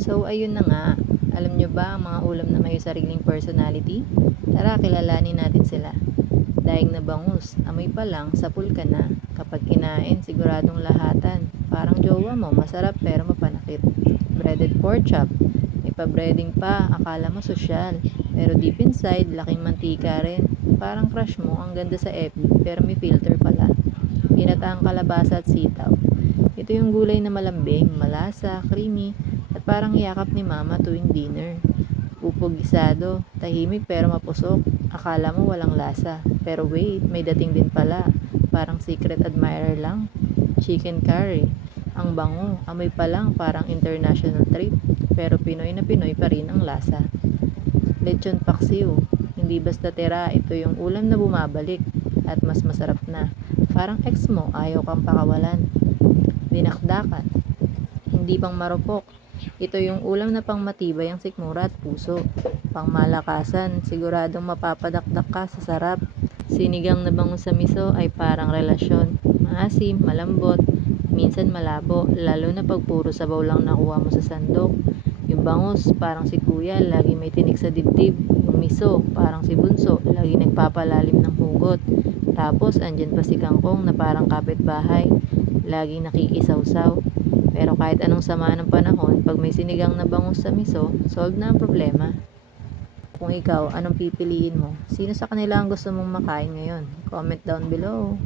So, ayun na nga. Alam nyo ba ang mga ulam na may sariling personality? Tara, kilalanin natin sila. Daing na bangus, amoy pa lang, sapul ka na. Kapag kinain, siguradong lahatan. Parang jowa mo, masarap pero mapanakit. Breaded pork chop, may pa-breading pa, akala mo sosyal. Pero deep inside, laking mantika rin. Parang crush mo, ang ganda sa FB, pero may filter pala. Ginataang kalabasa at sitaw. Ito yung gulay na malambing, malasa, creamy, at parang yakap ni mama tuwing dinner. Upog gisado, tahimik pero mapusok. Akala mo walang lasa. Pero wait, may dating din pala. Parang secret admirer lang. Chicken curry. Ang bango, amoy pa lang parang international trip. Pero Pinoy na Pinoy pa rin ang lasa. Lechon paksiw. Hindi basta tira, ito yung ulam na bumabalik. At mas masarap na. Parang ex mo, ayaw kang pakawalan. Dinakdakan. Hindi pang marupok. Ito yung ulam na pang matibay ang sikmura at puso. Pang malakasan, siguradong mapapadakdak ka sa sarap. Sinigang na bango sa miso ay parang relasyon. Maasim, malambot, minsan malabo, lalo na pag puro sabaw lang nakuha mo sa sandok. Bangus, parang si kuya, lagi may tinik sa dibdib. Yung miso, parang si bunso, lagi nagpapalalim ng hugot. Tapos, andyan pa si kangkong na parang kapitbahay, laging nakikisawsaw. Pero kahit anong sama ng panahon, pag may sinigang na bangus sa miso, solve na ang problema. Kung ikaw, anong pipiliin mo? Sino sa kanila ang gusto mong makain ngayon? Comment down below.